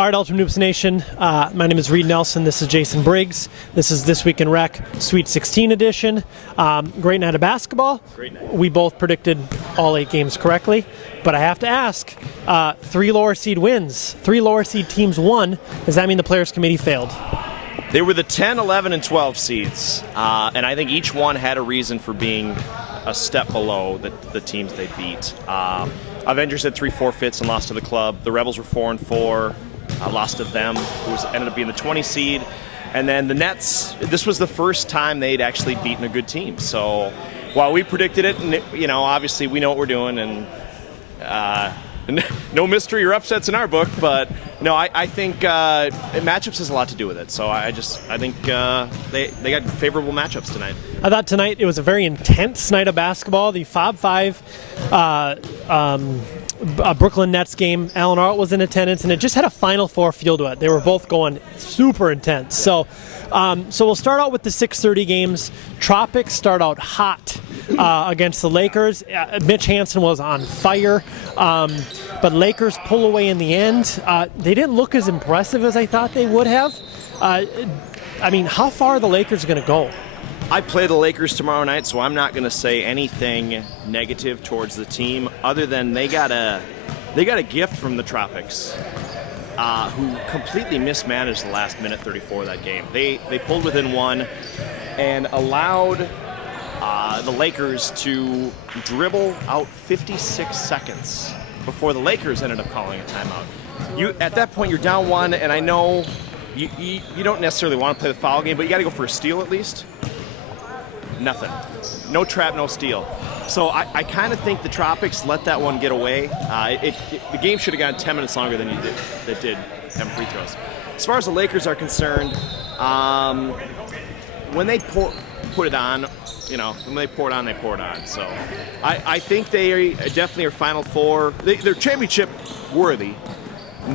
All right, Ultimate Hoops Nation. My name is Reid Nelson. This is Jason Briggs. This is This Week in Rec, Sweet 16 edition. Great night of basketball. Great night. We both predicted all 8 games correctly, but I have to ask, 3 lower seed wins. 3 lower seed teams won. Does that mean the Players Committee failed? They were the 10, 11, and 12 seeds, and I think each one had a reason for being a step below the teams they beat. Avengers had 3 forfeits and lost to the club. The Rebels were 4-4. Lost to them, who ended up being the 20 seed. And then the Nets, this was the first time they'd actually beaten a good team. So while we predicted it, and obviously we know what we're doing, and no mystery or upsets in our book, but no, I think matchups has a lot to do with it. So I think they got favorable matchups tonight. I thought tonight it was a very intense night of basketball. The Fob Five Brooklyn Nets game, Alan Art was in attendance, and it just had a Final Four feel to it. They were both going super intense. So we'll start out with the 6:30 games. Tropics start out hot against the Lakers. Mitch Hansen was on fire, but Lakers pull away in the end. They didn't look as impressive as I thought they would have. How far are the Lakers going to go? I play the Lakers tomorrow night, so I'm not going to say anything negative towards the team, other than they got a gift from the Tropics, who completely mismanaged the last minute 34 of that game. They pulled within 1 and allowed the Lakers to dribble out 56 seconds before the Lakers ended up calling a timeout. At that point, you're down 1, and I know you don't necessarily want to play the foul game, but you got to go for a steal at least. Nothing. No trap, no steal. So I kind of think the Tropics let that one get away. The game should have gone 10 minutes longer than it did 10 free throws. As far as the Lakers are concerned, when they put it on, when they pour it on, they pour it on. So I think they definitely are Final Four. They're championship worthy.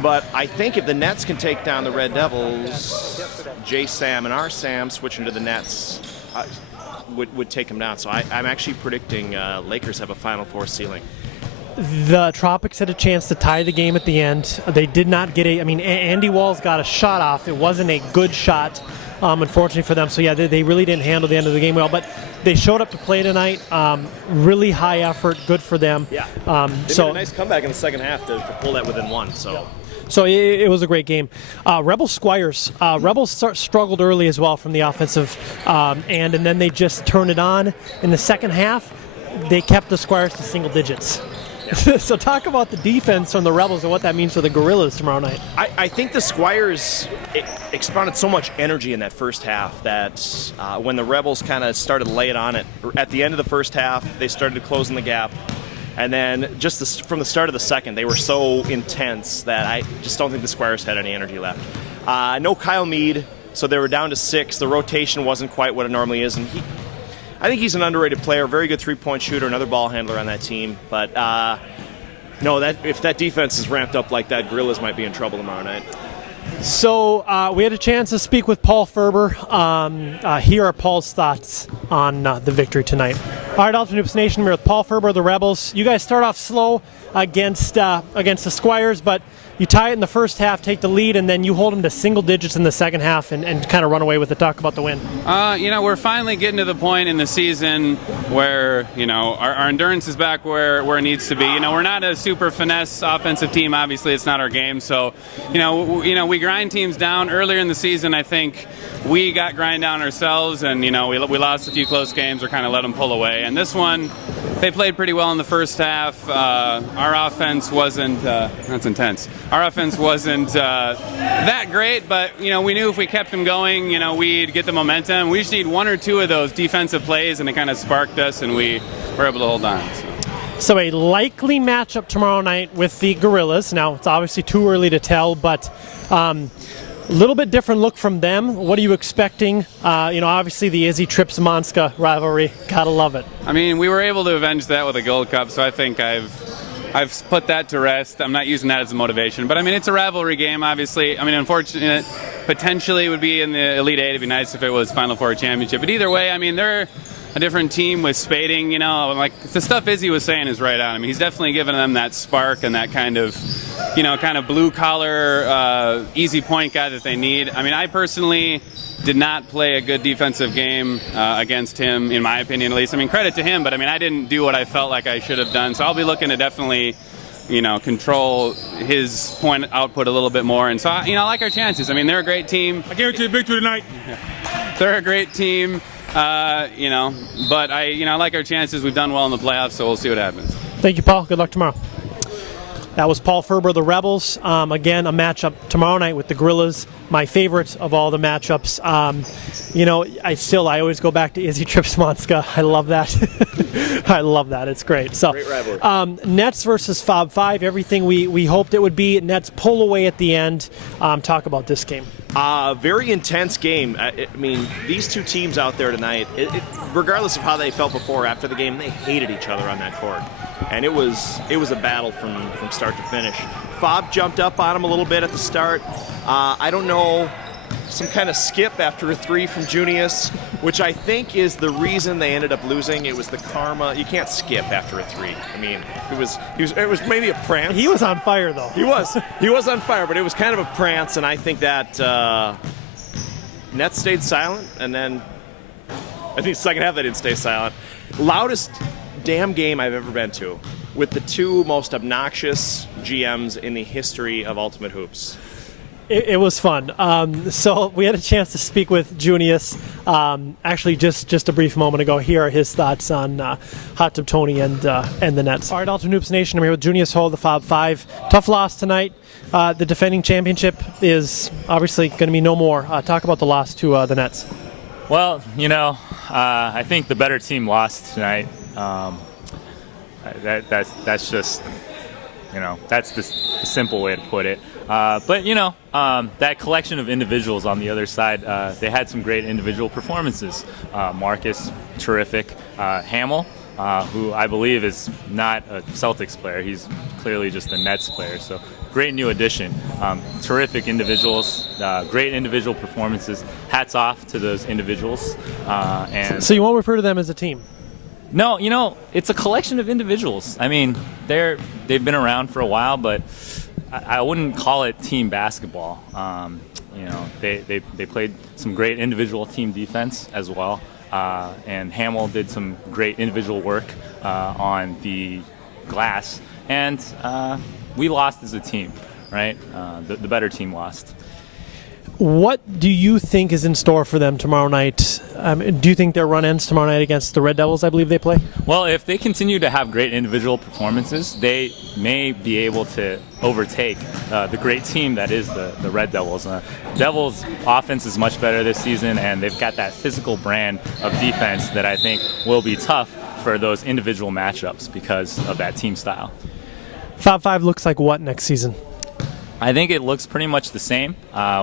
But I think if the Nets can take down the Red Devils, J. Sam and R. Sam switching to the Nets would take them down. So I'm actually predicting Lakers have a Final Four ceiling. The Tropics had a chance to tie the game at the end. They did not get Andy Walls got a shot off. It wasn't a good shot, unfortunately for them. So yeah, they really didn't handle the end of the game well. But they showed up to play tonight. Really high effort. Good for them. Yeah. They made a nice comeback in the second half to pull that within 1. So it was a great game. Rebels Squires. Rebels struggled early as well from the offensive and then they just turned it on. In the second half, they kept the Squires to single digits. Yeah. So talk about the defense from the Rebels and what that means for the Gorillas tomorrow night. I think the Squires expounded so much energy in that first half that when the Rebels kind of started to lay it on it, at the end of the first half, they started closing the gap. And then from the start of the second, they were so intense that I just don't think the Squires had any energy left. No Kyle Meade, so they were down to 6. The rotation wasn't quite what it normally is, and I think he's an underrated player, very good three-point shooter, another ball handler on that team. But if that defense is ramped up like that, Gorillas might be in trouble tomorrow night. So we had a chance to speak with Paul Ferber. Here are Paul's thoughts on the victory tonight. All right, Ultimate Hoops Nation, we're with Paul Ferber, the Rebels. You guys start off slow against the Squires, but you tie it in the first half, take the lead, and then you hold them to single digits in the second half and kind of run away with it. Talk about the win. We're finally getting to the point in the season where, our endurance is back where it needs to be. We're not a super finesse offensive team. Obviously, it's not our game. So, we grind teams down. Earlier in the season, I think we got grind down ourselves, and, we lost a few close games or kind of let them pull away. And this one, they played pretty well in the first half. Our offense wasn't, that's intense. Our offense wasn't that great, but, we knew if we kept them going, we'd get the momentum. We just need 1 or 2 of those defensive plays, and it kind of sparked us, and we were able to hold on. So a likely matchup tomorrow night with the Gorillas. Now, it's obviously too early to tell, but a little bit different look from them. What are you expecting? Obviously the Izzy Trips Monska rivalry. Gotta love it. We were able to avenge that with a Gold Cup, so I think I've put that to rest. I'm not using that as a motivation. But, it's a rivalry game, obviously. Unfortunate, potentially would be in the Elite Eight. It'd be nice if it was Final Four championship. But either way, they're a different team with Spading, like the stuff Izzy was saying is right on. He's definitely given them that spark and that kind of kind of blue-collar, easy point guy that they need. I mean, I personally did not play a good defensive game against him, in my opinion, at least. I mean, credit to him, but I mean, I didn't do what I felt like I should have done. So I'll be looking to definitely, control his point output a little bit more. And so, I like our chances. I mean, they're a great team. I guarantee a victory tonight. They're a great team, but I like our chances. We've done well in the playoffs, so we'll see what happens. Thank you, Paul. Good luck tomorrow. That was Paul Ferber, the Rebels. Again, a matchup tomorrow night with the Gorillas, my favorite of all the matchups. I always go back to Izzy Tripsmanska. I love that. I love that. It's great. So, great rivalry. Nets versus Fob Five, everything we hoped it would be. Nets pull away at the end. Talk about this game. Very intense game. I mean, these two teams out there tonight, regardless of how they felt before or after the game, they hated each other on that court. And it was a battle from start to finish. Fob jumped up on him a little bit at the start. I don't know, some kind of skip after a three from Junius, which I think is the reason they ended up losing. It was the karma. You can't skip after a three. I mean, it was maybe a prance. He was on fire, though. He was on fire, but it was kind of a prance, and I think that Nets stayed silent, and then I think the second half they didn't stay silent. Loudest damn game I've ever been to, with the two most obnoxious GMs in the history of Ultimate Hoops. It was fun. So we had a chance to speak with Junius, actually just a brief moment ago. Here are his thoughts on Hot Tub Tony and the Nets. All right, Ultimate Hoops Nation, I'm here with Junius Ho, the Fob Five. Tough loss tonight. The defending championship is obviously going to be no more. Talk about the loss to the Nets. Well, I think the better team lost tonight. That's just, that's the simple way to put it. But that collection of individuals on the other side, they had some great individual performances. Marcus, terrific. Hamill, who I believe is not a Celtics player. He's clearly just a Nets player. So great new addition. Terrific individuals, great individual performances. Hats off to those individuals. So you won't refer to them as a team? No, it's a collection of individuals. I mean, they've been around for a while, but I wouldn't call it team basketball. They played some great individual team defense as well, and Hamill did some great individual work on the glass, and we lost as a team, right? The better team lost. What do you think is in store for them tomorrow night? Do you think their run ends tomorrow night against the Red Devils, I believe they play? Well, if they continue to have great individual performances, they may be able to overtake the great team that is the Red Devils. Devils' offense is much better this season, and they've got that physical brand of defense that I think will be tough for those individual matchups because of that team style. Fob Five looks like what next season? I think it looks pretty much the same.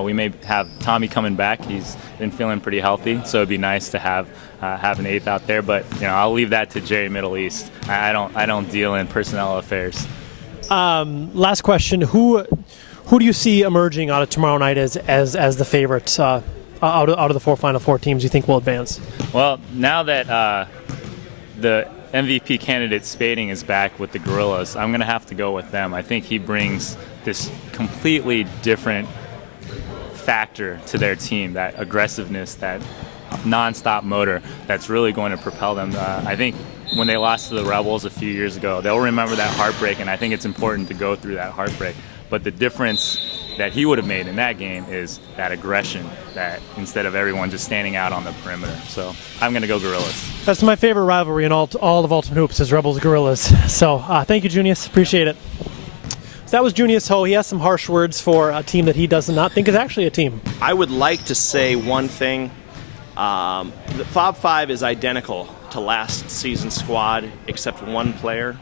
We may have Tommy coming back. He's been feeling pretty healthy, so it'd be nice to have an eighth out there. But I'll leave that to Jerry Middle East. I don't deal in personnel affairs. Last question: Who do you see emerging out of tomorrow night as the favorites out of the four Final Four teams you think will advance? Well, now that the MVP candidate Spading is back with the Gorillas, I'm going to have to go with them. I think he brings this completely different factor to their team, that aggressiveness, that nonstop motor that's really going to propel them. I think when they lost to the Rebels a few years ago, they'll remember that heartbreak, and I think it's important to go through that heartbreak. But the difference that he would have made in that game is that aggression, that instead of everyone just standing out on the perimeter. So I'm going to go Gorillas. That's my favorite rivalry in all of Ultimate Hoops is Rebels Gorillas. So thank you, Junius. Appreciate it. So that was Junius Ho. He has some harsh words for a team that he does not think is actually a team. I would like to say one thing. The Fob Five is identical to last season's squad except one player.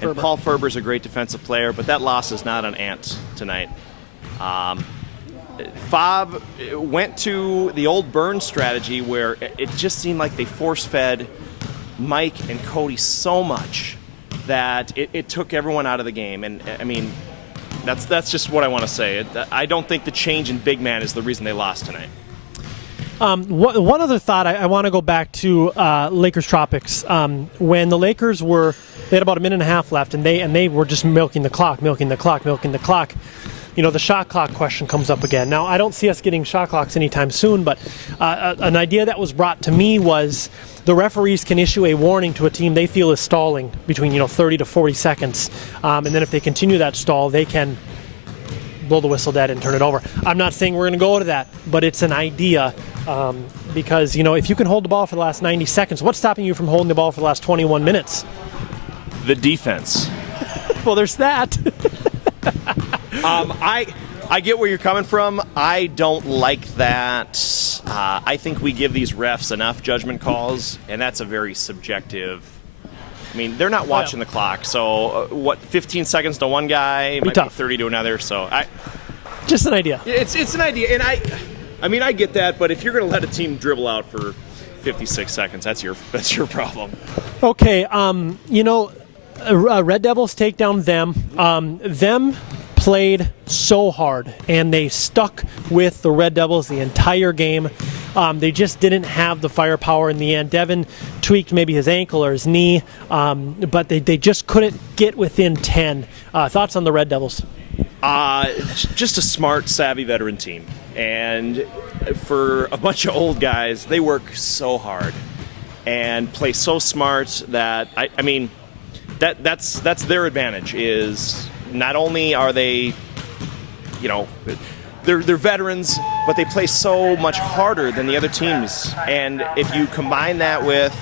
And Ferber. Paul Ferber's a great defensive player, but that loss is not on Ant tonight. Fob went to the old Burn strategy where it just seemed like they force-fed Mike and Cody so much that it took everyone out of the game. And, I mean, that's just what I want to say. I don't think the change in big man is the reason they lost tonight. One other thought, I want to go back to Lakers Tropics. When the Lakers They had about a minute and a half left, and they were just milking the clock. You know, the shot clock question comes up again. Now, I don't see us getting shot clocks anytime soon, but an idea that was brought to me was the referees can issue a warning to a team they feel is stalling between 30 to 40 seconds, and then if they continue that stall, they can blow the whistle dead and turn it over. I'm not saying we're going to go to that, but it's an idea because if you can hold the ball for the last 90 seconds, what's stopping you from holding the ball for the last 21 minutes? The defense. Well, there's that. I get where you're coming from. I don't like that. I think we give these refs enough judgment calls, and that's a very subjective. I mean, they're not watching the clock, so 15 seconds to one guy might be 30 to another. So just an idea. It's an idea, and I get that. But if you're going to let a team dribble out for 56 seconds, that's your problem. Okay, Red Devils take down them. Them played so hard, and they stuck with the Red Devils the entire game. They just didn't have the firepower in the end. Devin tweaked maybe his ankle or his knee, but they just couldn't get within 10. Thoughts on the Red Devils? Just a smart, savvy veteran team. And for a bunch of old guys, they work so hard and play so smart that, I mean, that's their advantage is not only are they, they're veterans, but they play so much harder than the other teams. And if you combine that with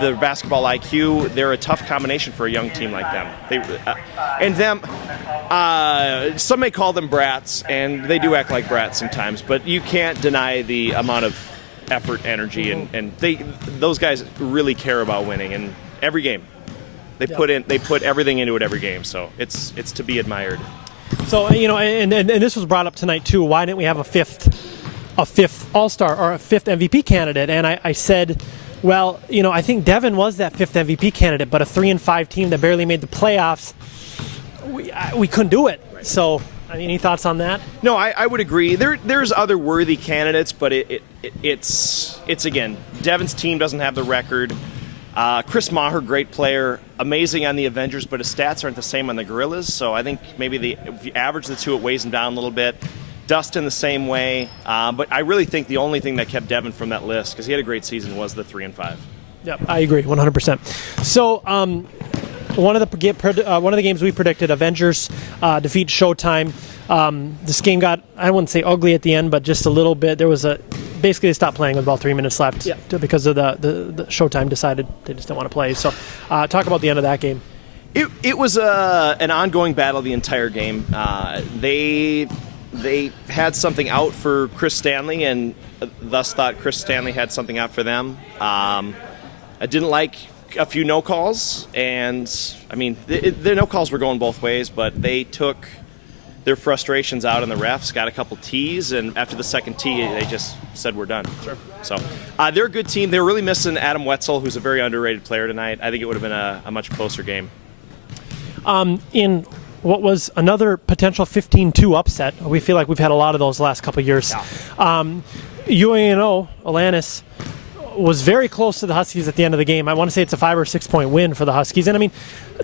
the basketball IQ, they're a tough combination for a young team like them. Some may call them brats, and they do act like brats sometimes, but you can't deny the amount of effort, energy, and those guys really care about winning. And every game, they put everything into it every game. So it's to be admired. So and this was brought up tonight too. Why didn't we have a fifth All-Star or a fifth MVP candidate? And I said, well, I think Devin was that fifth MVP candidate, but a 3-5 team that barely made the playoffs, we couldn't do it. Right. So, any thoughts on that? No, I would agree. There's other worthy candidates, but it's again, Devin's team doesn't have the record. Chris Maher, great player, amazing on the Avengers, but his stats aren't the same on the Gorillas. So I think maybe if you average the two, it weighs him down a little bit. Dustin the same way, but I really think the only thing that kept Devin from that list, because he had a great season, was the 3-5. Yep, I agree 100%. So one of the games we predicted, Avengers defeat Showtime. This game got, I wouldn't say ugly at the end, but just a little bit. There was basically they stopped playing with about 3 minutes left because of the Showtime decided they just didn't want to play. So talk about the end of that game. It was an ongoing battle the entire game. They had something out for Chris Stanley, and thus thought Chris Stanley had something out for them. I didn't like a few no calls, and I mean, the no calls were going both ways, but they took their frustrations out on the refs, got a couple tees, and after the second tee, they just said, we're done. Sure. So they're a good team. They were really missing Adam Wetzel, who's a very underrated player tonight. I think it would have been a much closer game. In what was another potential 15-2 upset, we feel like we've had a lot of those the last couple of years. Yeah. UANO, Alanis, was very close to the Huskies at the end of the game. I want to say it's a 5 or 6 point win for the Huskies. And I mean,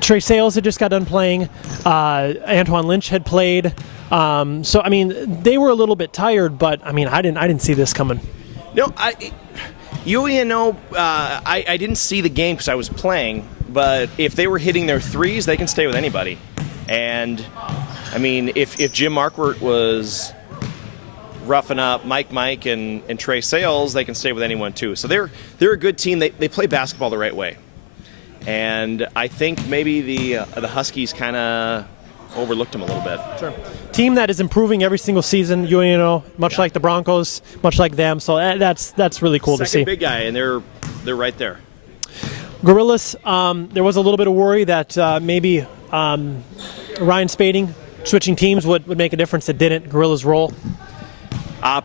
Trey Sales had just got done playing. Antoine Lynch had played. So I mean, they were a little bit tired, but I mean, I didn't see this coming. No, UANO, I didn't see the game because I was playing. But if they were hitting their threes, they can stay with anybody. And I mean, if Jim Markwart was roughing up Mike and Trey Sales, they can stay with anyone too. So they're a good team. They play basketball the right way, and I think maybe the Huskies kind of overlooked them a little bit. Sure. Team that is improving every single season. UANO, much like the Broncos, much like them. So that's really cool to see. Second big guy, and they're right there. Gorillas. There was a little bit of worry that maybe Ryan Spading switching teams would make a difference. It didn't. Gorillas roll.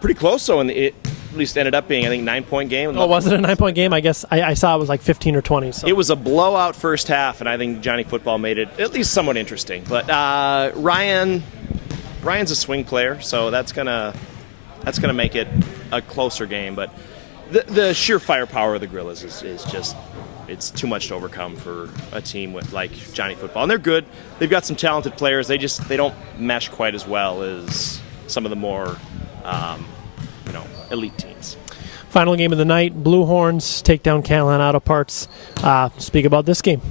Pretty close, so, and it at least ended up being, I think, 9-point game. Oh, was it a 9-point game? I guess I saw it was like 15 or 20. So. It was a blowout first half, and I think Johnny Football made it at least somewhat interesting. But Ryan's a swing player, so that's gonna make it a closer game. But the sheer firepower of the Gorillas is just it's too much to overcome for a team with like Johnny Football. And they're good. They've got some talented players. They don't mesh quite as well as some of the more elite teams. Final game of the night, Blue Horns take down Callahan Auto Parts. Speak about this game.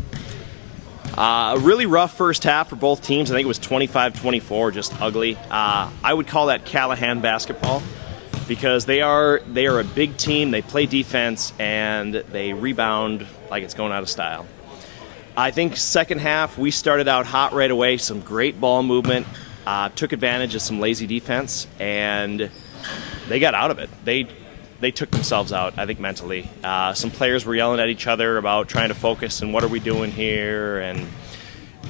A really rough first half for both teams. I think it was 25-24, just ugly. I would call that Callahan basketball because they are a big team. They play defense, and they rebound like it's going out of style. I think second half, we started out hot right away, some great ball movement, took advantage of some lazy defense, and they got out of it. They took themselves out, I think, mentally. Some players were yelling at each other about trying to focus and what are we doing here, and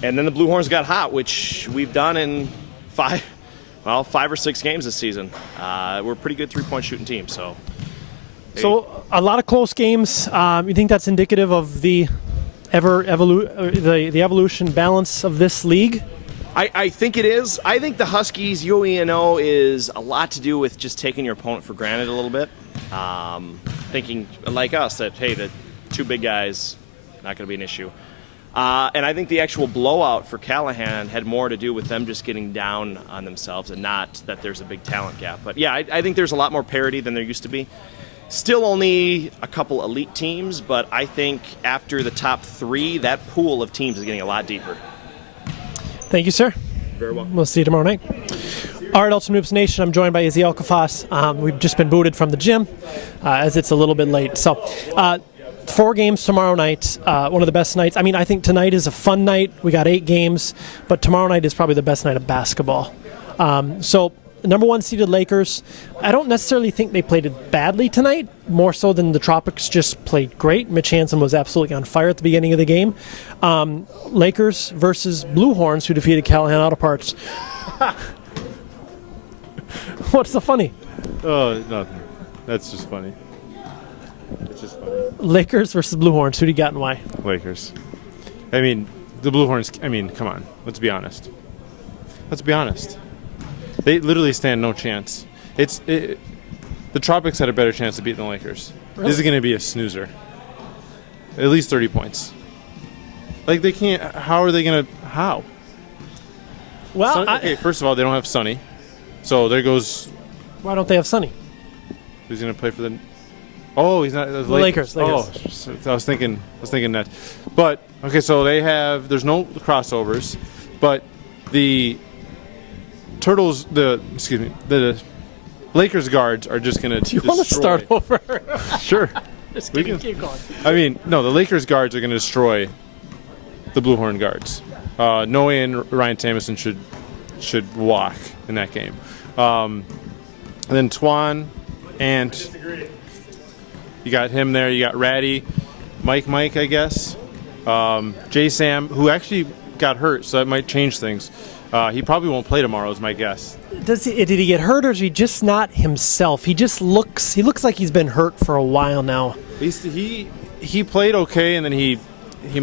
then the Blue Horns got hot, which we've done in 5 or 6 games this season. We're a pretty good three-point shooting team. So a lot of close games. You think that's indicative of the evolution balance of this league? I think it is. I think the Huskies UENO is a lot to do with just taking your opponent for granted a little bit. Thinking like us that, hey, the 2 big guys, not going to be an issue. And I think the actual blowout for Callahan had more to do with them just getting down on themselves and not that there's a big talent gap. But yeah, I think there's a lot more parity than there used to be. Still only a couple elite teams, but I think after the top 3, that pool of teams is getting a lot deeper. Thank you, sir. Very well. We'll see you tomorrow night. All right, Ultimate Hoops Nation, I'm joined by Izzy Elkaffas. We've just been booted from the gym as it's a little bit late. So 4 games tomorrow night, one of the best nights. I mean, I think tonight is a fun night. We got 8 games, but tomorrow night is probably the best night of basketball. So number 1 seeded Lakers, I don't necessarily think they played it badly tonight, more so than the Tropics just played great. Mitch Hansen was absolutely on fire at the beginning of the game. Lakers versus Blue Horns, who defeated Callahan Auto Parts. What's so funny? Oh, nothing. That's just funny. It's just funny. Lakers versus Blue Horns, who do you got and why? Lakers. I mean, the Blue Horns, come on. Let's be honest. They literally stand no chance. The Tropics had a better chance of beating the Lakers. Really? This is going to be a snoozer. At least 30 points. Like, they can't. How are they going to. How? Well, Okay, first of all, they don't have Sonny. So there goes. why don't they have Sonny? Who's going to play for the. Oh, he's not. The Lakers. Oh, I was thinking that. But, okay, so they have. There's no crossovers. But the Turtles. The Lakers guards are just going to. Do you want to start over? Sure. Just kidding, keep going. I mean, no, the Lakers guards are going to destroy the Blue Horn guards. Noe and Ryan Tamison should walk in that game. And then Twan, and you got him there. You got Ratty, Mike, I guess. J. Sam, who actually got hurt, so that might change things. He probably won't play tomorrow, is my guess. Did he get hurt, or is he just not himself? He looks like he's been hurt for a while now. He played okay, and then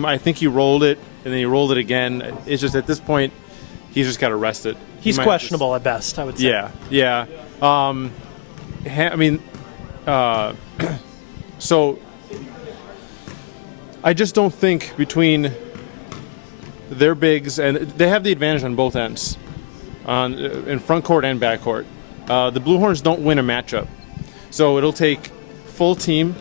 I think he rolled it, and then he rolled it again. It's just at this point, he's just got to rest it. He's questionable at best, I would say. Yeah. So I just don't think between their bigs, and they have the advantage on both ends, in front court and back court. The Blue Horns don't win a matchup, so it'll take full team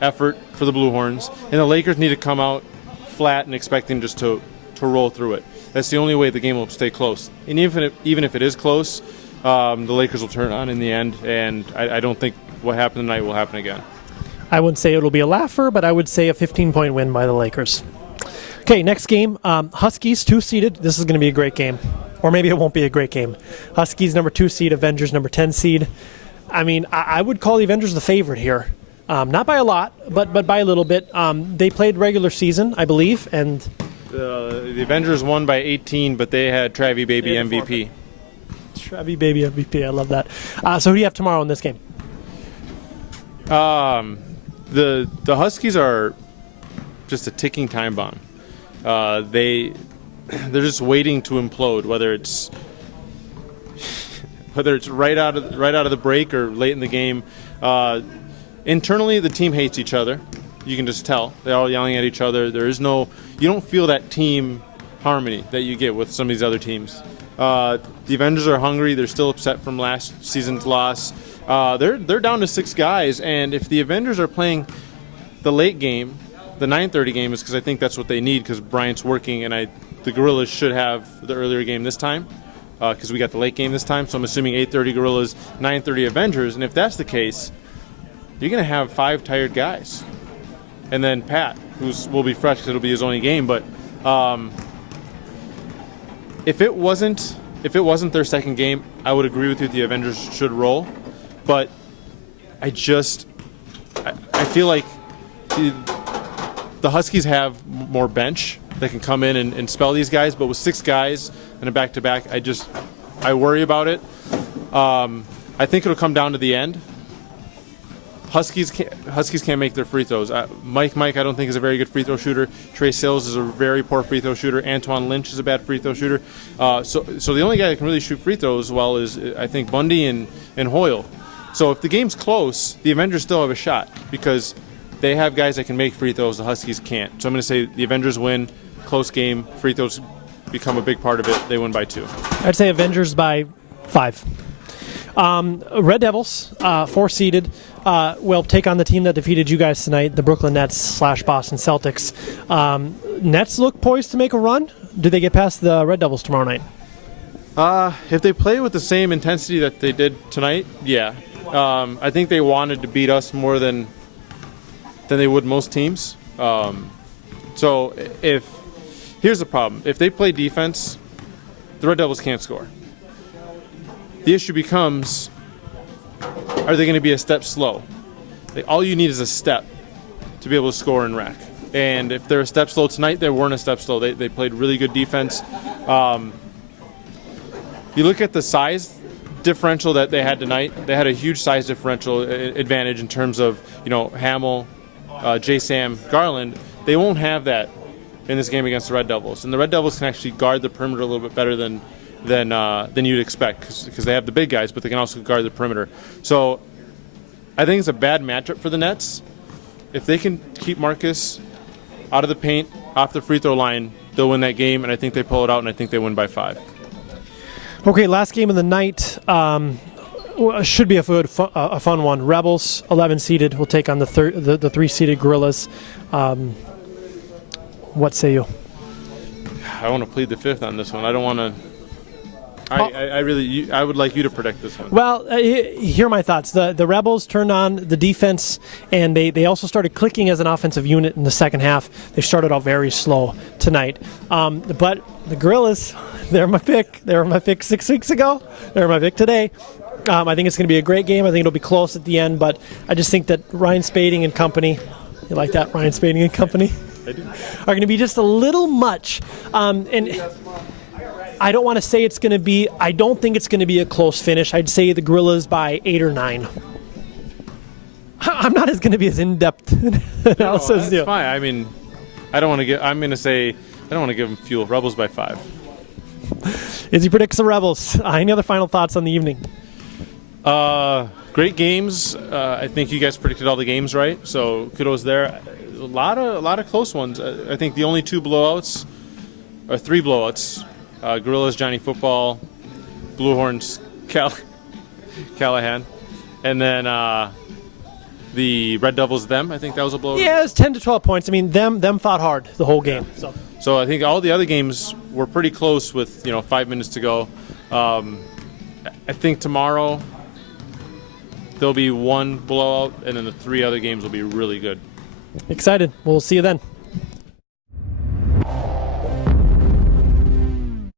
effort for the Blue Horns, and the Lakers need to come out flat and expecting just to roll through it. That's the only way the game will stay close. And even if it is close, the Lakers will turn on in the end, and I don't think what happened tonight will happen again. I wouldn't say it'll be a laugher, but I would say a 15-point win by the Lakers. Okay, next game, Huskies 2-seeded. This is going to be a great game. Or maybe it won't be a great game. Huskies number 2 seed, Avengers number 10 seed. I mean, I would call the Avengers the favorite here. Not by a lot, but by a little bit. They played regular season, I believe, and the Avengers won by 18, but they had Travie Baby MVP. Travie Baby MVP, I love that. So who do you have tomorrow in this game? The Huskies are just a ticking time bomb. They're just waiting to implode, whether it's right out of the break or late in the game. Internally, the team hates each other. You can just tell. They're all yelling at each other. You don't feel that team harmony that you get with some of these other teams. The Avengers are hungry. They're still upset from last season's loss. They're down to 6 guys, and if the Avengers are playing the late game, the 9:30 game is because I think that's what they need because Bryant's working, and the Gorillas should have the earlier game this time because we got the late game this time. So I'm assuming 8:30 Gorillas, 9:30 Avengers, and if that's the case, you're going to have 5 tired guys. And then Pat, will be fresh because it'll be his only game. But if it wasn't their second game, I would agree with you. The Avengers should roll. But I feel like the Huskies have more bench that can come in and spell these guys. But with 6 guys and a back-to-back, I worry about it. I think it'll come down to the end. Huskies can't make their free throws. Mike, I don't think is a very good free throw shooter. Trey Sills is a very poor free throw shooter. Antoine Lynch is a bad free throw shooter. So the only guy that can really shoot free throws well is I think Bundy and Hoyle. So if the game's close, the Avengers still have a shot because they have guys that can make free throws. The Huskies can't. So I'm going to say the Avengers win. Close game. Free throws become a big part of it. They win by 2. I'd say Avengers by 5. Red Devils, 4-seeded, will take on the team that defeated you guys tonight, the Brooklyn Nets / Boston Celtics. Nets look poised to make a run. Do they get past the Red Devils tomorrow night? If they play with the same intensity that they did tonight, yeah. I think they wanted to beat us more than they would most teams. So here's the problem. If they play defense, the Red Devils can't score. The issue becomes, are they going to be a step slow? All you need is a step to be able to score and rack. And if they're a step slow tonight, they weren't a step slow. They played really good defense. You look at the size differential that they had tonight. They had a huge size differential advantage in terms of, Hamill, J-Sam, Garland. They won't have that in this game against the Red Devils. And the Red Devils can actually guard the perimeter a little bit better than you'd expect because they have the big guys, but they can also guard the perimeter. So I think it's a bad matchup for the Nets. If they can keep Marcus out of the paint, off the free throw line, they'll win that game, and I think they pull it out, and I think they win by 5. Okay, last game of the night should be a fun one. Rebels, 11-seeded, will take on the 3-seeded Gorillas. What say you? I want to plead the 5th on this one. I don't want to. I would like you to predict this one. Well, here are my thoughts. The Rebels turned on the defense, and they also started clicking as an offensive unit in the second half. They started out very slow tonight. But the Gorillas, they're my pick. They were my pick 6 weeks ago. They're my pick today. I think it's going to be a great game. I think it'll be close at the end, but I just think that Ryan Spading and company, you like that, Ryan Spading and company? I do. Are going to be just a little much. And I don't want to say it's going to be, I don't think it's going to be a close finish. I'd say the Gorillas by 8 or 9. I'm not going to be as in-depth analysis as you. That's fine. I mean, I'm going to say, I don't want to give them fuel. Rebels by 5. Izzy predicts the Rebels. Any other final thoughts on the evening? Great games. I think you guys predicted all the games right, so kudos there. A lot of close ones. I think the only 2 blowouts, or 3 blowouts, Gorillas, Johnny Football, Blue Horns, Callahan, and then the Red Devils, them. I think that was a blowout. Yeah, it was 10 to 12 points. I mean, them fought hard the whole game. So I think all the other games were pretty close with 5 minutes to go. I think tomorrow there'll be 1 blowout, and then the 3 other games will be really good. Excited. We'll see you then.